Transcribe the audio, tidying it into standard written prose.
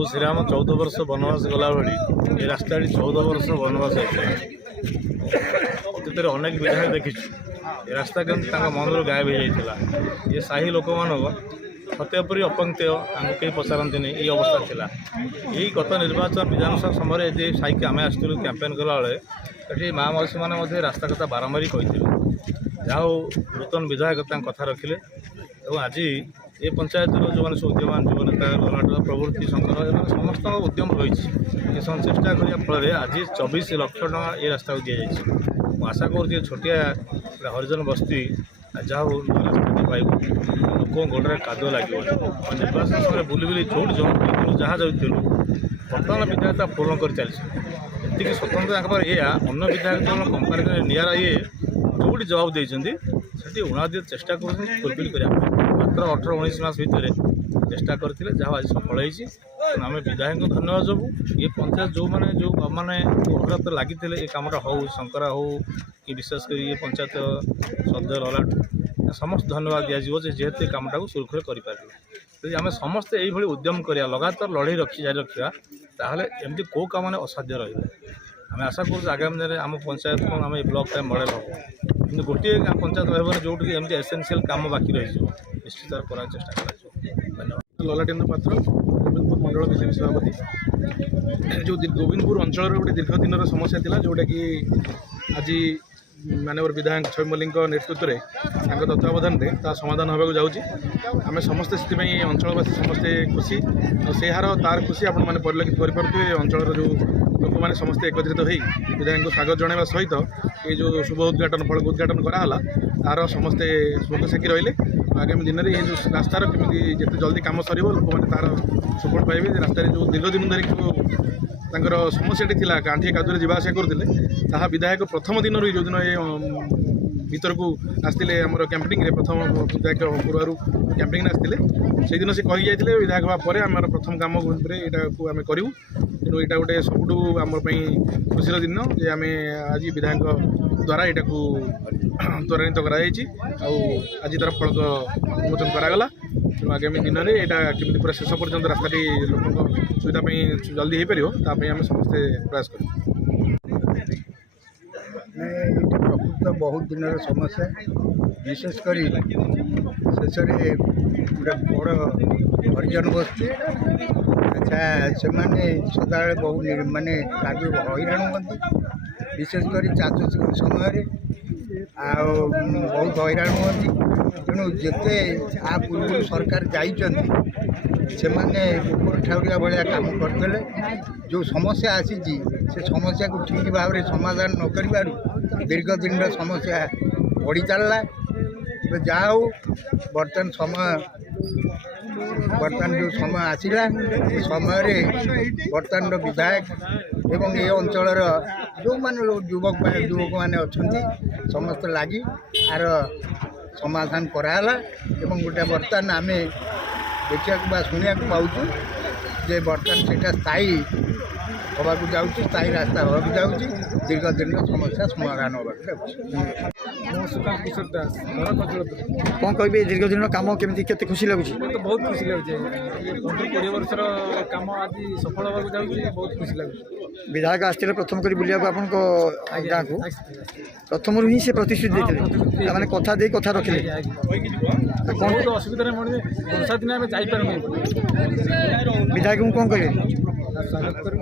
प्रभु श्रीराम 14 वर्ष वनवास गला भाई ये रास्ता 14 वर्ष वनवास अतीत अनेक विधायक देखी ये रास्ता केमती मन गायब हो जाता ये साही लोक मान सत्यपरी अपंक्त्य कहीं पचारती ये अवस्था थिला यही गत निर्वाचन विधानसभा समय ये साई आम आसलु कैंपेन कला ये माँ मौसी मैंने रास्ता कथा बारंबार कही जहाँ नूतन विधायक कथा रखिले आज ये पंचायत जो मैंने उद्यमान युव नेता ललाट प्रवृत्ति शंकर समस्त उद्यम रही चेष्टा करने फल आज 24 लाख टका ये रास्ता को दी जाए आशा कर छोटिया हरिजन बस्ती जहाँ रास्ता पाइब लोक गोड़े कादुआ लगे निर्वाचन समय बुली बुली जोट जो जहाँ जाऊँ बर्तमान विधायकता पूर्ण कर चलती स्वतंत्र ये अन्य विधायक कंपानी निरा ये जोटी जवाब देती से उणादी चेष्टा कर फुलफिल करने मात्र 18-19 मास भितर चेष्टा करते जहाँ आज सफल होती आम विधायक धन्यवाद देवु ये पंचायत जो मैंने अहरत लगी ये कमटा हो शंकरा हो कि विशेषकर ये पंचायत सदस्य ललाट समस्त धन्यवाद दिज्व जेहेतु कमटा को सुरक्षित करें आम समस्ते यही उद्यम करा लगातार लड़े रखी जारी रखा ताहले एमती कौ काम मैंने असाध्य रही आम आशा कर आगामी दिन आम पंचायत को आम ब्लॉक टाइम मॉडल हम कि गोटे पंचायत रही जोटि एमती एसेंशियल काम बाकी रही निश्चित करा चेष्टा कर धन्यवाद। ललाटेन्द्र पात्र गोविंदपुर मंडल बीजेपी सभापति जो गोविंदपुर अंचल गोटे दीर्घ दिन समस्या था जोटा कि आज मानवर विधायक छवि मल्लिक नेतृत्व में तत्वावधान में समाधान होगा जाऊँगी आम समस्ते से अंचलवासी समस्ते खुशी और तार खुशी आपण मैंने परिलक्षित करेंगे अंचल जो लोक मैंने समस्ते एकत्रित हो विधायक को स्वागत जनाइबा सहित ये जो शुभ उद्घाटन फल उद्घाटन कराला तार समस्ते सुख सेकी रही आगामी दिन में ये जो रास्तार केमी जिते जल्दी कम सर लोक मैंने तार सुफल पाइबे रास्त जो दीर्घ दिन धरिक तांकर समस्याटी थिला कांठिए कादुरे जीवा आसा करथिले ताहा विधायक प्रथम दिन जो दिन ये भीतर को आसते आमर कैंपिंग प्रथम विधायक पूर्व कैंपिंग आसते से दिन से कही जाते विधायक हाँपर आम प्रथम कम यहाँ को आम करूँ तेणु यहाँ गोटे सबुठ आमरपाई खुशी दिन जे आम आज विधायक द्वारा यहाँ को त्वरान्वित कराई आज तार फलक उन्मोचन करागला तेणु आगामी दिन में यहाँ केमी पूरा शेष पर्यटन रास्ताटी लोक सुविधा जल्दी हो पार आम समस्ते प्रयास करूँ। प्रकृत बहुत दिन समस्या विशेषकर शेष गोटे बड़ हरिजन बस्ती अच्छा से सदा बहुत मानने कार्य हईराण हमें विशेषकर चाष समय बहुत हईराण हमें तेणु जिते आ पूर्व सरकार जाइए ठाउरिया भाया काम करते जो समस्या आसी से समस्या को ठीक भाव में समाधान न कर दीर्घ दिन समस्या बढ़ी चलला जहा हो बर्तमान जो समय आसला समय बर्तमान विधायक एवं ये अंचल जो मैंने युवक मैंने अच्छा समस्त लगी आर समाधान कराला एवं गोटे बर्तमान आम देखा शुणा पाचु जे बर्तमान से स्थायी हवा जाऊँगी स्थायी रास्ता हवा जाऊँगी दीर्घ दिन समस्या समाधान होगा कौन कह दीर्घ दिन कम केमी के खुशी लगुच तो बहुत खुशी लगे 15-20 वर्षर कम आज सफल होगा जाऊँगी बहुत खुशी लगे विधायक आसते प्रथम कर बुलिया आपन गाँव को प्रथम ही से प्रतिश्रुति देते मैंने कथा दे कथा रखिले बहुत असुविधा वर्षा दिन आम जापर विधायक कौन कहे स्वागत कर